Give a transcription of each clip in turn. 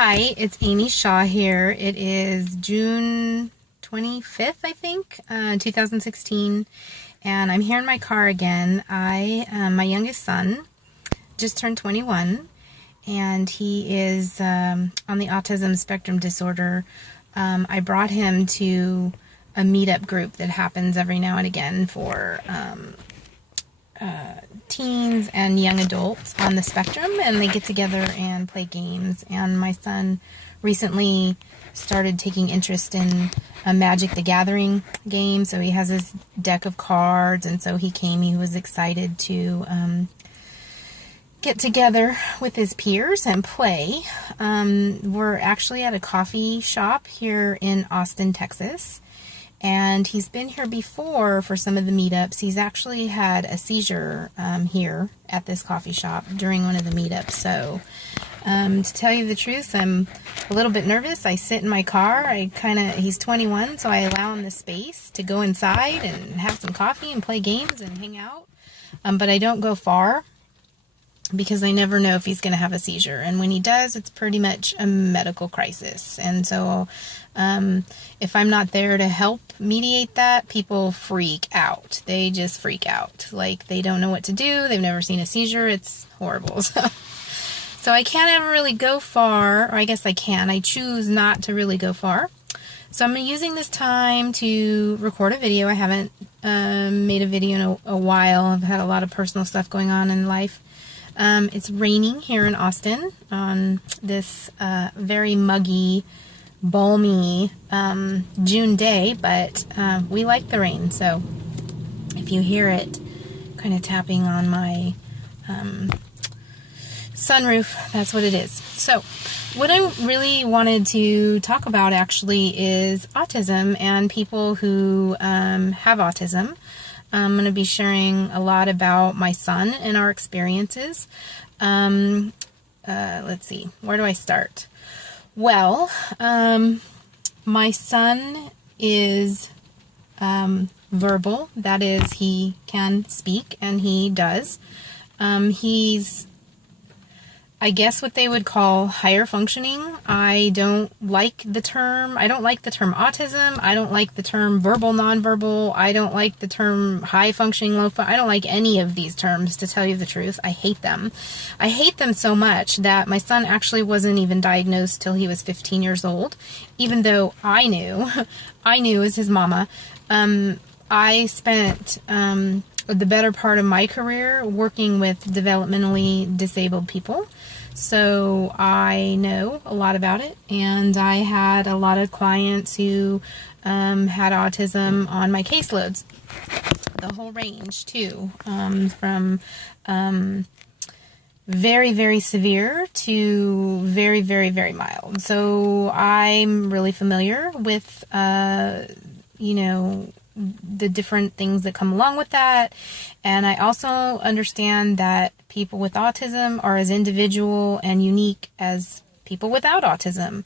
Hi, it's Amy Shaw here. It is June 25th, I think, 2016, and I'm here in my car again. My youngest son just turned 21, and he is on the autism spectrum disorder. I brought him to a meetup group that happens every now and again for teens and young adults on the spectrum, and they get together and play games. And my son recently started taking interest in a Magic the Gathering game, so he has his deck of cards, and so he was excited to get together with his peers and play. We're actually at a coffee shop here in Austin, Texas. And he's been here before for some of the meetups. He's actually had a seizure here at this coffee shop during one of the meetups. So to tell you the truth, I'm a little bit nervous. I sit in my car. He's 21, so I allow him the space to go inside and have some coffee and play games and hang out. But I don't go far because I never know if he's going to have a seizure. And when he does, it's pretty much a medical crisis. And so if I'm not there to help mediate that, people freak out. They just freak out. Like, they don't know what to do. They've never seen a seizure. It's horrible. So I can't ever really go far, or I guess I can. I choose not to really go far. So I'm using this time to record a video. I haven't made a video in a while. I've had a lot of personal stuff going on in life. It's raining here in Austin on this very muggy, balmy June day, but we like the rain. So if you hear it kind of tapping on my sunroof, that's what it is. So what I really wanted to talk about actually is autism and people who have autism. I'm going to be sharing a lot about my son and our experiences. Let's see, where do I start? Well, my son is verbal. That is, he can speak, and he does. He's, I guess, what they would call higher functioning. I don't like the term autism. I don't like the term verbal, nonverbal. I don't like the term high functioning, low I don't like any of these terms, to tell you the truth. I hate them. I hate them so much that my son actually wasn't even diagnosed till he was 15 years old, even though I knew as his mama. I spent the better part of my career working with developmentally disabled people. So I know a lot about it, and I had a lot of clients who had autism on my caseloads. The whole range, too, from very, very severe to very, very, very mild. So I'm really familiar with, the different things that come along with that. And I also understand that people with autism are as individual and unique as people without autism.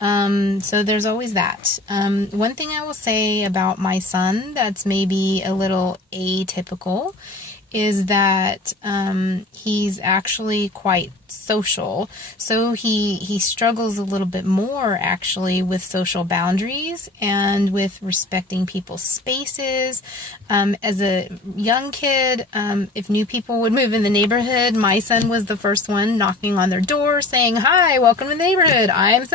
So there's always that. One thing I will say about my son that's maybe a little atypical is that he's actually quite social. So he struggles a little bit more actually with social boundaries and with respecting people's spaces. As a young kid, if new people would move in the neighborhood, my son was the first one knocking on their door saying, "Hi, welcome to the neighborhood. I'm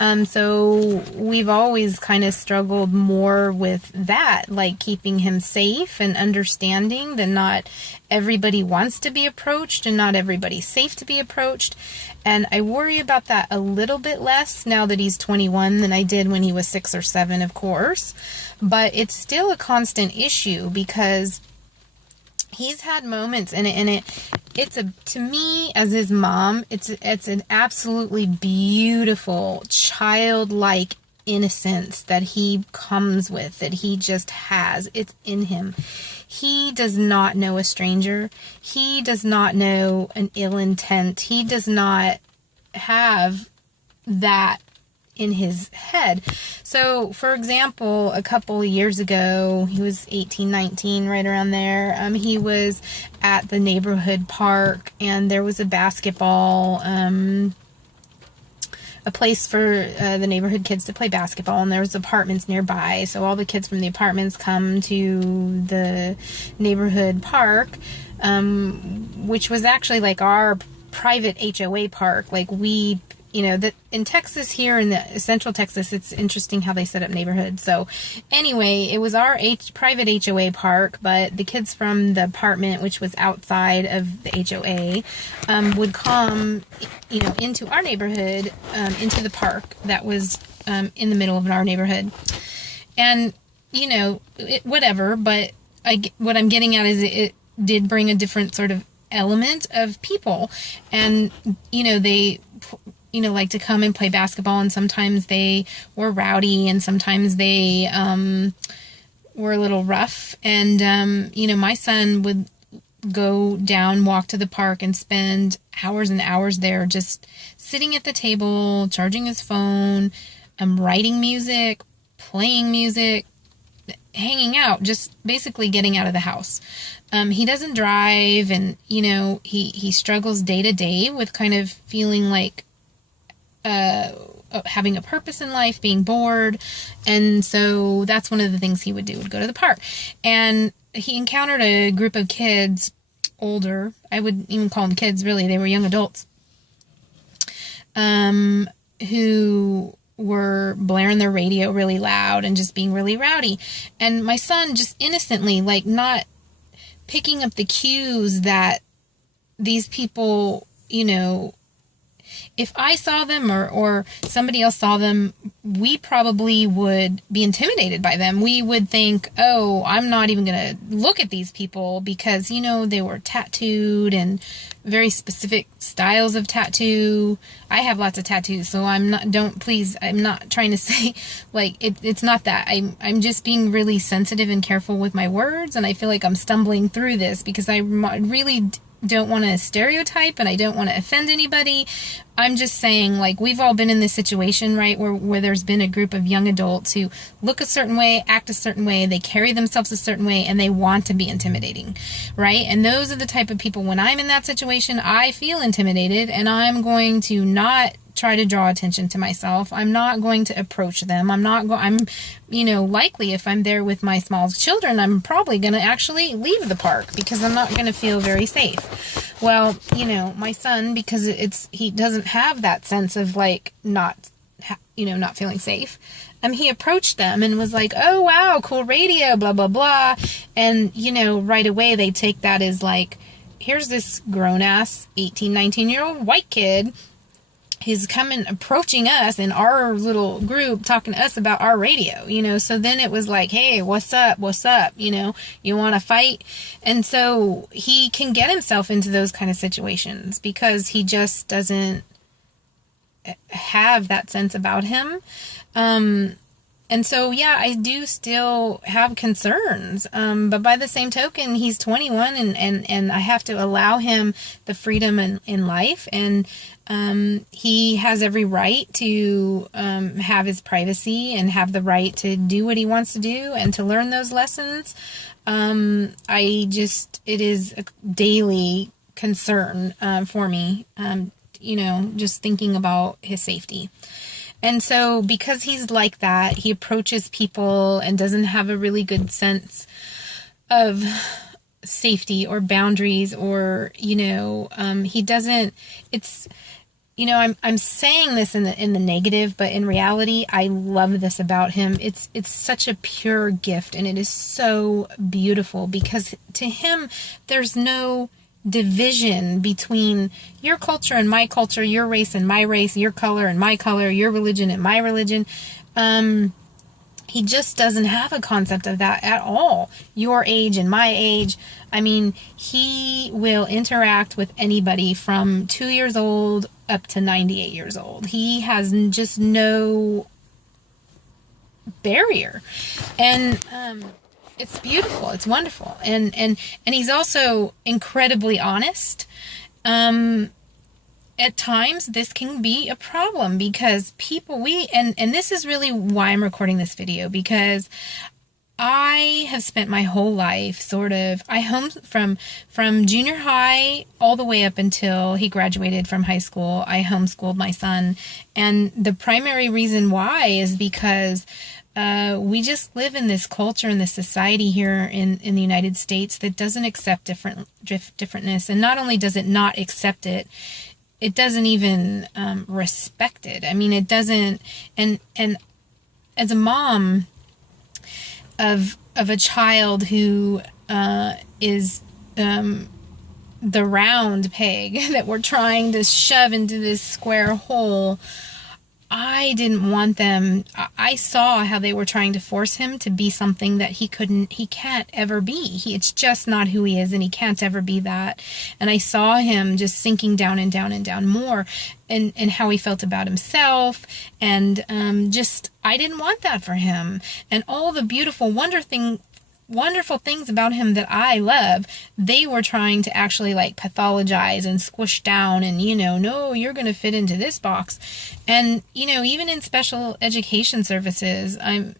and so we've always kind of struggled more with that, like keeping him safe and understanding that not everybody wants to be approached and not everybody's safe to be approached. And I worry about that a little bit less now that he's 21 than I did when he was 6 or 7, of course. But it's still a constant issue because he's had moments, to me as his mom, it's an absolutely beautiful childlike innocence that he comes with, that he just has. It's in him. He does not know a stranger. He does not know an ill intent. He does not have that in his head. So, for example, a couple of years ago, he was 18, 19, right around there. He was at the neighborhood park, and there was a basketball a place for the neighborhood kids to play basketball, and there was apartments nearby. So all the kids from the apartments come to the neighborhood park, which was actually like our private HOA park. Like we, that in Texas here in the central Texas, it's interesting how they set up neighborhoods. So anyway, it was our private HOA park, but the kids from the apartment, which was outside of the HOA, would come, into our neighborhood, into the park that was in the middle of our neighborhood. And, whatever, but what I'm getting at is it did bring a different sort of element of people. And, they like to come and play basketball, and sometimes they were rowdy, and sometimes they were a little rough. And, my son would go down, walk to the park, and spend hours and hours there just sitting at the table, charging his phone, writing music, playing music, hanging out, just basically getting out of the house. He doesn't drive, and, he struggles day to day with kind of feeling like having a purpose in life, being bored. And so that's one of the things he would do, would go to the park. And he encountered a group of kids, older, I would even call them kids, really, they were young adults, who were blaring their radio really loud and just being really rowdy. And my son just innocently, like, not picking up the cues that these people, if I saw them or somebody else saw them, we probably would be intimidated by them. We would think, oh, I'm not even going to look at these people because, they were tattooed and very specific styles of tattoo. I have lots of tattoos, so I'm not trying to say, like, it's not that. I'm just being really sensitive and careful with my words, and I feel like I'm stumbling through this because I really don't want to stereotype, and I don't want to offend anybody. I'm just saying, like, we've all been in this situation, right, where there's been a group of young adults who look a certain way, act a certain way, they carry themselves a certain way, and they want to be intimidating, right? And those are the type of people, when I'm in that situation, I feel intimidated, and I'm going to not try to draw attention to myself. I'm not going to approach them. Likely if I'm there with my small children, I'm probably going to actually leave the park because I'm not going to feel very safe. Well, my son, because he doesn't have that sense of like not feeling safe. He approached them and was like, oh, wow, cool radio, blah, blah, blah. And, right away they take that as like, here's this grown ass 18, 19-year-old white kid who's approaching us in our little group, talking to us about our radio, so then it was like, hey, what's up, you want to fight? And so he can get himself into those kind of situations because he just doesn't have that sense about him. And so, yeah, I do still have concerns. But by the same token, he's 21 and I have to allow him the freedom in life. And he has every right to have his privacy and have the right to do what he wants to do and to learn those lessons. It is a daily concern for me, just thinking about his safety. And so because he's like that, he approaches people and doesn't have a really good sense of safety or boundaries or, he doesn't, it's, I'm saying this in the negative, but in reality, I love this about him. It's such a pure gift, and it is so beautiful because to him, there's no division between your culture and my culture, your race and my race, your color and my color, your religion and my religion. He just doesn't have a concept of that at all. Your age and my age. I mean, he will interact with anybody from 2 years old up to 98 years old. He has just no barrier. And it's beautiful. It's wonderful. And he's also incredibly honest. At times this can be a problem because people, and this is really why I'm recording this video, because I have spent my whole life from junior high all the way up until he graduated from high school. I homeschooled my son, and the primary reason why is because we just live in this culture and this society here in the United States that doesn't accept differentness, and not only does it not accept it, it doesn't even respect it. I mean, it doesn't. And as a mom of a child who is the round peg that we're trying to shove into this square hole, I didn't want them. I saw how they were trying to force him to be something that he can't ever be. It's just not who he is, and he can't ever be that. And I saw him just sinking down and down and down more, and how he felt about himself, and I didn't want that for him. And all the beautiful, wonderful things about him that I love, they were trying to actually like pathologize and squish down, and no, you're going to fit into this box. And even in special education services, I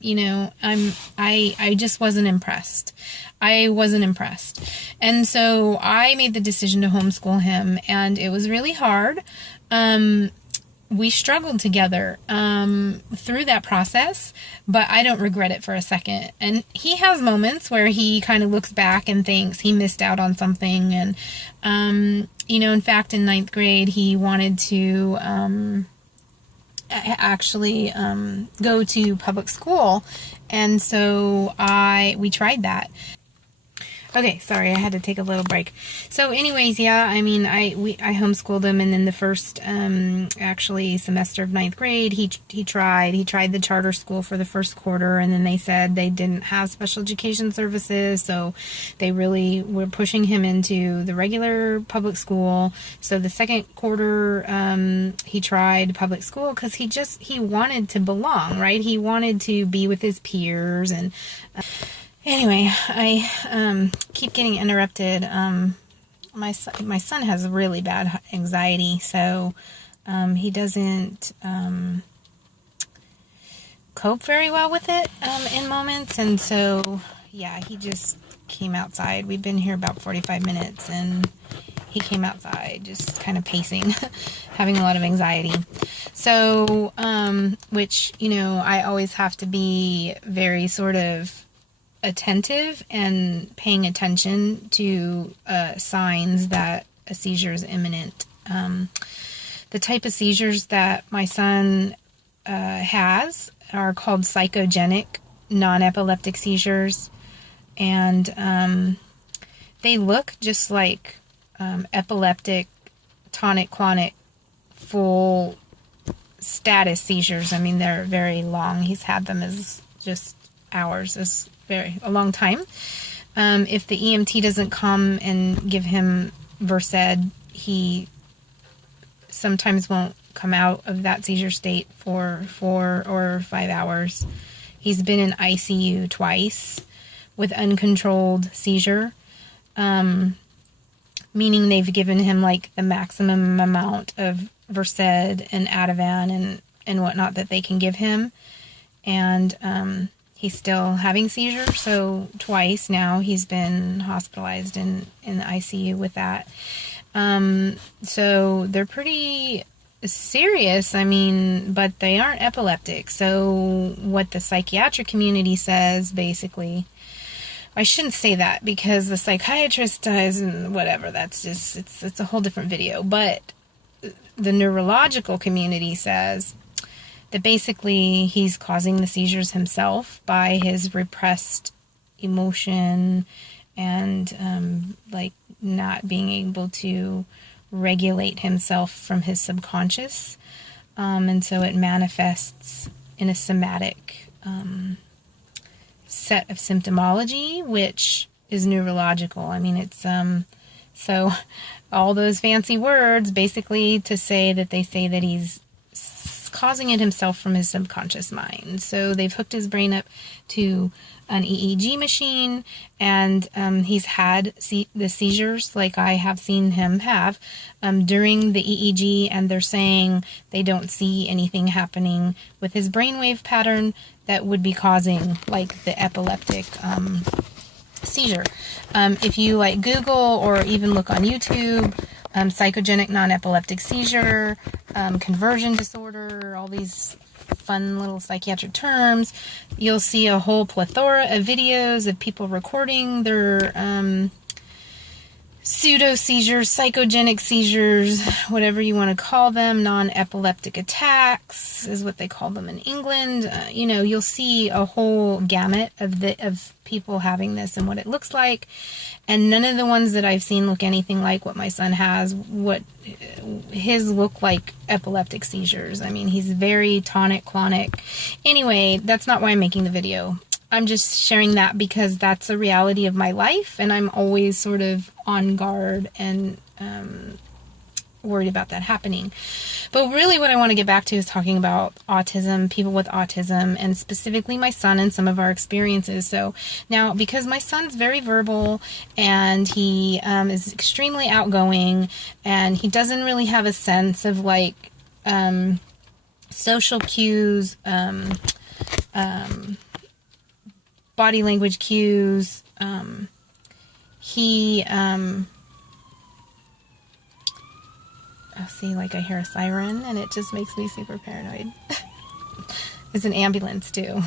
just wasn't impressed. I wasn't impressed. And so I made the decision to homeschool him, and it was really hard. We struggled together through that process, but I don't regret it for a second. And he has moments where he kind of looks back and thinks he missed out on something. And, in fact, in 9th grade, he wanted to actually go to public school. And so we tried that. Okay, sorry, I had to take a little break. So anyways, yeah, I mean, I homeschooled him, and then the first actually semester of 9th grade, he tried the charter school for the first quarter, and then they said they didn't have special education services, so they really were pushing him into the regular public school. So the second quarter, he tried public school because he wanted to belong, right? He wanted to be with his peers. And anyway, I keep getting interrupted. My son has really bad anxiety, so he doesn't cope very well with it in moments. And so, yeah, he just came outside. We've been here about 45 minutes, and he came outside just kind of pacing, having a lot of anxiety. So, which, I always have to be very sort of attentive and paying attention to signs that a seizure is imminent. The type of seizures that my son has are called psychogenic non-epileptic seizures, and they look just like epileptic tonic-clonic full status seizures. I mean, they're very long. He's had them as just hours, as a long time. If the EMT doesn't come and give him Versed, he sometimes won't come out of that seizure state for 4 or 5 hours. He's been in ICU twice with uncontrolled seizure, meaning they've given him like the maximum amount of Versed and Ativan and whatnot that they can give him. And he's still having seizures, so twice now he's been hospitalized in the ICU with that. So they're pretty serious, I mean, but they aren't epileptic. So what the psychiatric community says, basically, I shouldn't say that because the psychiatrist does and whatever, that's just, it's a whole different video. But the neurological community says that basically he's causing the seizures himself by his repressed emotion and like not being able to regulate himself from his subconscious. And so it manifests in a somatic set of symptomology, which is neurological. I mean, it's so all those fancy words basically to say that they say that he's causing it himself from his subconscious mind. So they've hooked his brain up to an EEG machine, and he's had the seizures like I have seen him have during the EEG, and they're saying they don't see anything happening with his brainwave pattern that would be causing like the epileptic seizure. If you like Google or even look on YouTube, psychogenic non-epileptic seizure, conversion disorder, all these fun little psychiatric terms, you'll see a whole plethora of videos of people recording their pseudo seizures, psychogenic seizures, whatever you want to call them, non-epileptic attacks is what they call them in England. You'll see a whole gamut of people having this and what it looks like, and none of the ones that I've seen look anything like what my son has. What his look like epileptic seizures. I mean, he's very tonic-clonic. Anyway, that's not why I'm making the video. I'm just sharing that because that's a reality of my life, and I'm always sort of on guard and worried about that happening. But really what I want to get back to is talking about autism, people with autism, and specifically my son and some of our experiences. So now, because my son's very verbal and he is extremely outgoing, and he doesn't really have a sense of like social cues, body language cues, oh, see, like I hear a siren and it just makes me super paranoid. There's an ambulance too.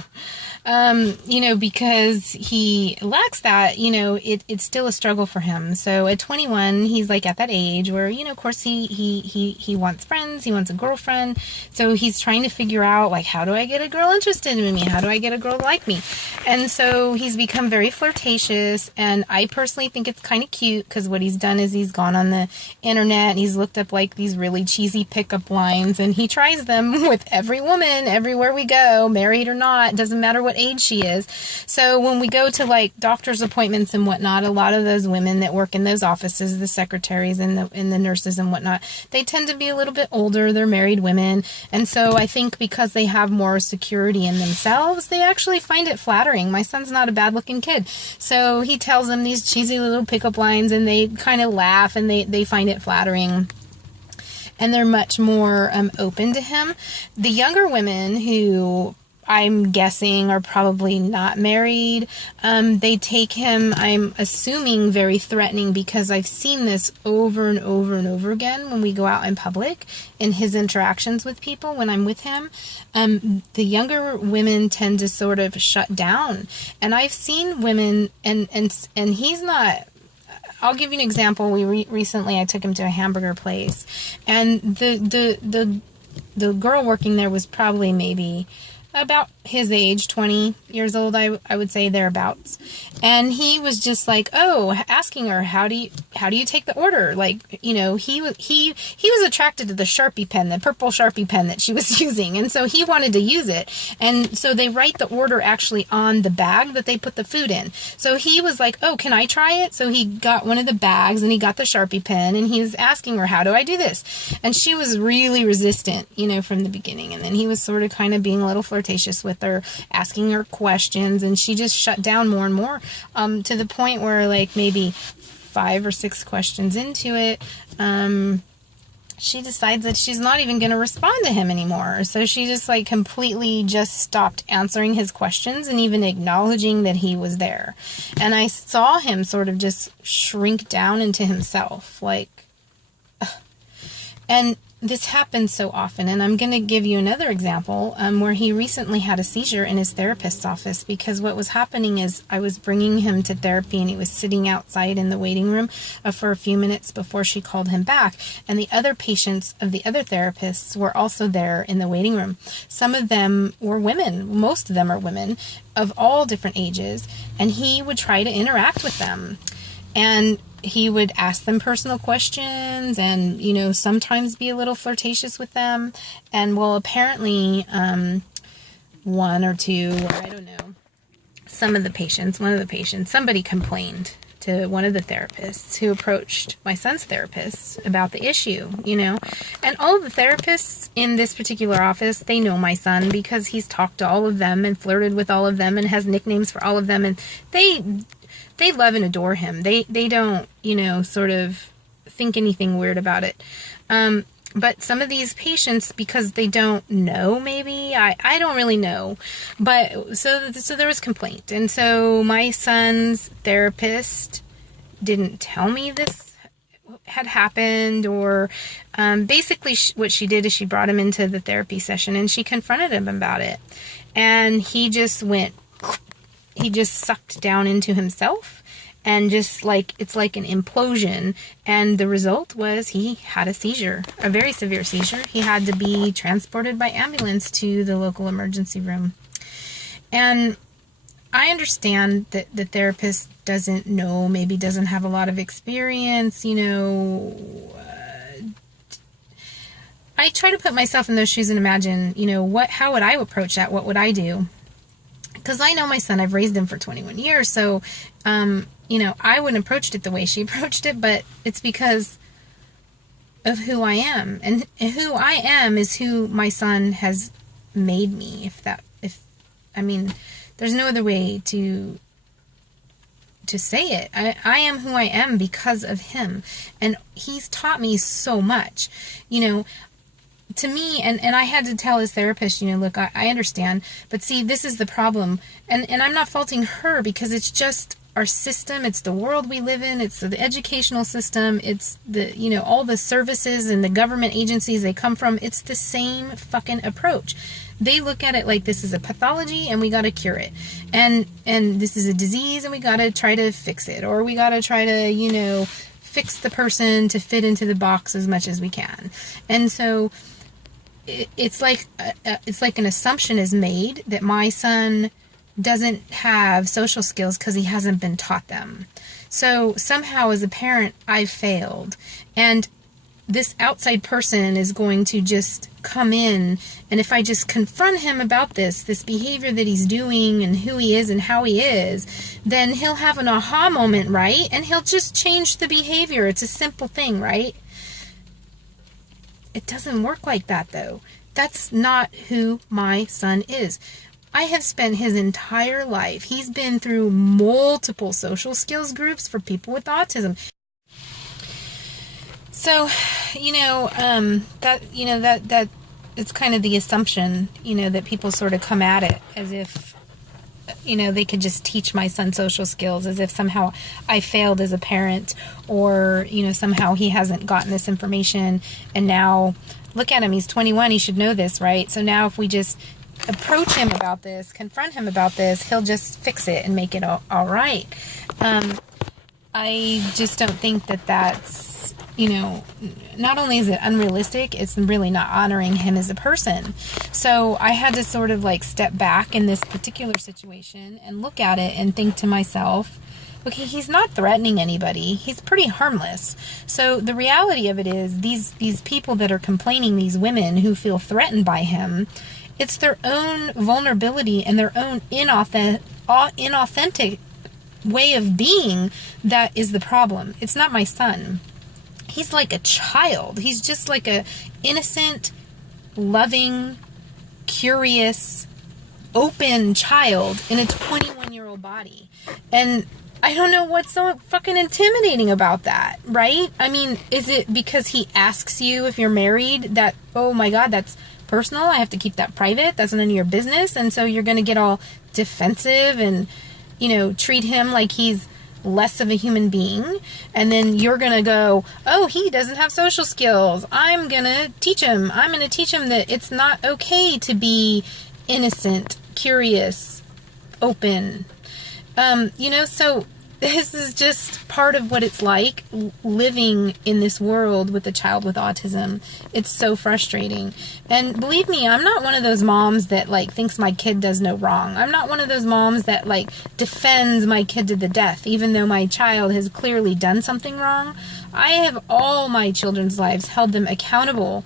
Because he lacks that, it's still a struggle for him. So at 21, he's like at that age where, of course he wants friends, he wants a girlfriend. So he's trying to figure out, like, how do I get a girl interested in me? How do I get a girl to like me? And so he's become very flirtatious, and I personally think it's kind of cute because what he's done is he's gone on the internet and he's looked up like these really cheesy pickup lines, and he tries them with every woman everywhere we go, married or not, doesn't matter what age she is. So when we go to like doctor's appointments and whatnot, a lot of those women that work in those offices, the secretaries and the nurses and whatnot, they tend to be a little bit older. They're married women, and so I think because they have more security in themselves, they actually find it flattering. My son's not a bad looking kid, so he tells them these cheesy little pickup lines, and they kind of laugh and they find it flattering, and they're much more open to him. The younger women, who I'm guessing are probably not married, they take him, I'm assuming, very threatening, because I've seen this over and over and over again when we go out in public in his interactions with people when I'm with him. The younger women tend to sort of shut down, and I've seen women, and he's not. I'll give you an example. Recently I took him to a hamburger place, and the girl working there was probably maybe about his age, 20 years old, I would say, thereabouts. And he was just like, asking her, how do you take the order? Like, he was attracted to the Sharpie pen, the purple Sharpie pen that she was using. And so he wanted to use it. And so they write the order actually on the bag that they put the food in. So he was like, can I try it? So he got one of the bags and he got the Sharpie pen, and he was asking her, how do I do this? And she was really resistant, from the beginning. And then he was sort of kind of being a little flirtatious with her, asking her questions, and she just shut down more and more, to the point where, like, maybe 5 or 6 questions into it, she decides that she's not even going to respond to him anymore. So she just like completely just stopped answering his questions and even acknowledging that he was there. And I saw him sort of just shrink down into himself, like, and this happens so often. And I'm going to give you another example where he recently had a seizure in his therapist's office, because what was happening is I was bringing him to therapy, and he was sitting outside in the waiting room for a few minutes before she called him back. And the other patients of the other therapists were also there in the waiting room. Some of them were women. Most of them are women of all different ages. And he would try to interact with them. And he would ask them personal questions and, sometimes be a little flirtatious with them. And, well, apparently, one or two, or I don't know, one of the patients, somebody complained to one of the therapists who approached my son's therapist about the issue, And all of the therapists in this particular office, they know my son because he's talked to all of them and flirted with all of them and has nicknames for all of them. And they love and adore him. They don't, sort of think anything weird about it. But some of these patients, because they don't know, maybe, I don't really know. But so there was complaint. And so my son's therapist didn't tell me this had happened, or basically what she did is she brought him into the therapy session and she confronted him about it. And he just sucked down into himself. And just it's like an implosion. And the result was he had a seizure, a very severe seizure. He had to be transported by ambulance to the local emergency room. And I understand that the therapist doesn't know, maybe doesn't have a lot of experience, I try to put myself in those shoes and imagine, how would I approach that? What would I do? Because I know my son, I've raised him for 21 years. So, I wouldn't approached it the way she approached it, but it's because of who I am. And who I am is who my son has made me. There's no other way to say it. I am who I am because of him. And he's taught me so much, to me, and I had to tell his therapist, look, I understand, but see, this is the problem. And I'm not faulting her because it's just our system. It's the world we live in. It's the educational system. It's the, all the services and the government agencies they come from. It's the same fucking approach. They look at it like this is a pathology and we got to cure it. And this is a disease and we got to try to fix it. Or we got to try to, fix the person to fit into the box as much as we can. And so it's like an assumption is made that my son doesn't have social skills because he hasn't been taught them. So somehow as a parent, I've failed. And this outside person is going to just come in, and if I just confront him about this behavior that he's doing and who he is and how he is, then he'll have an aha moment, right? And he'll just change the behavior. It's a simple thing, right? It doesn't work like that, though. That's not who my son is. I have spent his entire life, he's been through multiple social skills groups for people with autism. So, that it's kind of the assumption, that people sort of come at it as if, they could just teach my son social skills, as if somehow I failed as a parent, or, somehow he hasn't gotten this information, and now, look at him, he's 21, he should know this, right? So now if we just approach him about this, confront him about this, he'll just fix it and make it all right. I just don't think that's, not only is it unrealistic, it's really not honoring him as a person. So I had to sort of step back in this particular situation and look at it and think to myself, okay, he's not threatening anybody. He's pretty harmless. So the reality of it is these people that are complaining, these women who feel threatened by him, it's their own vulnerability and their own inauthentic way of being that is the problem. It's not my son. He's like a child. He's just like a innocent, loving, curious, open child in a 21-year-old body. And I don't know what's so fucking intimidating about that, right? I mean, is it because he asks you if you're married that, oh my God, that's personal, I have to keep that private, that's none of your business, and so you're going to get all defensive and, treat him like he's less of a human being, and then you're going to go, oh, he doesn't have social skills, I'm going to teach him that it's not okay to be innocent, curious, open, so this is just part of what it's like living in this world with a child with autism. It's so frustrating. And believe me, I'm not one of those moms that thinks my kid does no wrong. I'm not one of those moms that defends my kid to the death, even though my child has clearly done something wrong. I have all my children's lives held them accountable,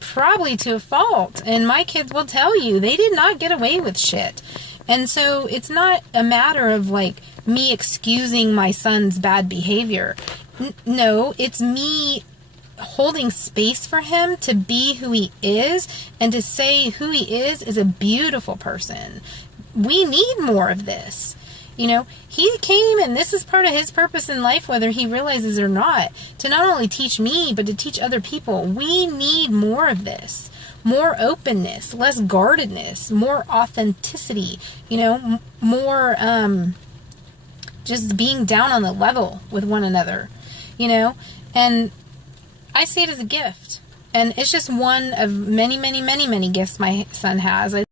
probably to a fault. And my kids will tell you they did not get away with shit. And so it's not a matter of me excusing my son's bad behavior. No, it's me holding space for him to be who he is, and to say who he is a beautiful person. We need more of this. You know, he came, and this is part of his purpose in life, whether he realizes it or not, to not only teach me, but to teach other people. We need more of this. More openness, less guardedness, more authenticity, you know, more just being down on the level with one another, you know. And I see it as a gift. And it's just one of many, many, many, many gifts my son has.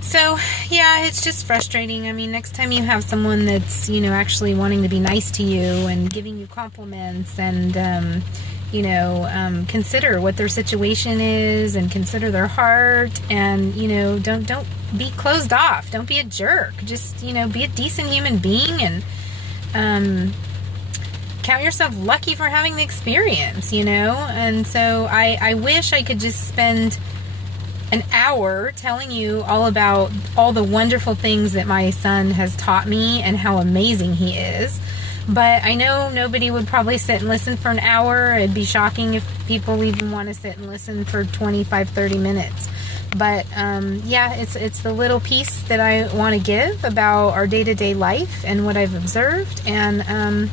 So, yeah, it's just frustrating. I mean, next time you have someone that's, you know, actually wanting to be nice to you and giving you compliments and, you know, consider what their situation is and consider their heart, and, you know, don't be closed off. Don't be a jerk. Just, you know, be a decent human being, and count yourself lucky for having the experience, you know. And so I wish I could just spend an hour telling you all about all the wonderful things that my son has taught me and how amazing he is. But I know nobody would probably sit and listen for an hour. It'd be shocking if people even want to sit and listen for 25, 30 minutes. But yeah, it's the little piece that I want to give about our day-to-day life and what I've observed. And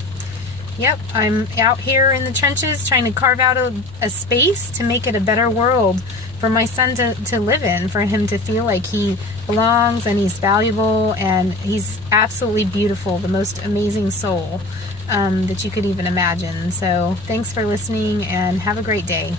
yep, I'm out here in the trenches trying to carve out a space to make it a better world for my son to live in, for him to feel like he belongs and he's valuable and he's absolutely beautiful, the most amazing soul that you could even imagine. So thanks for listening, and have a great day.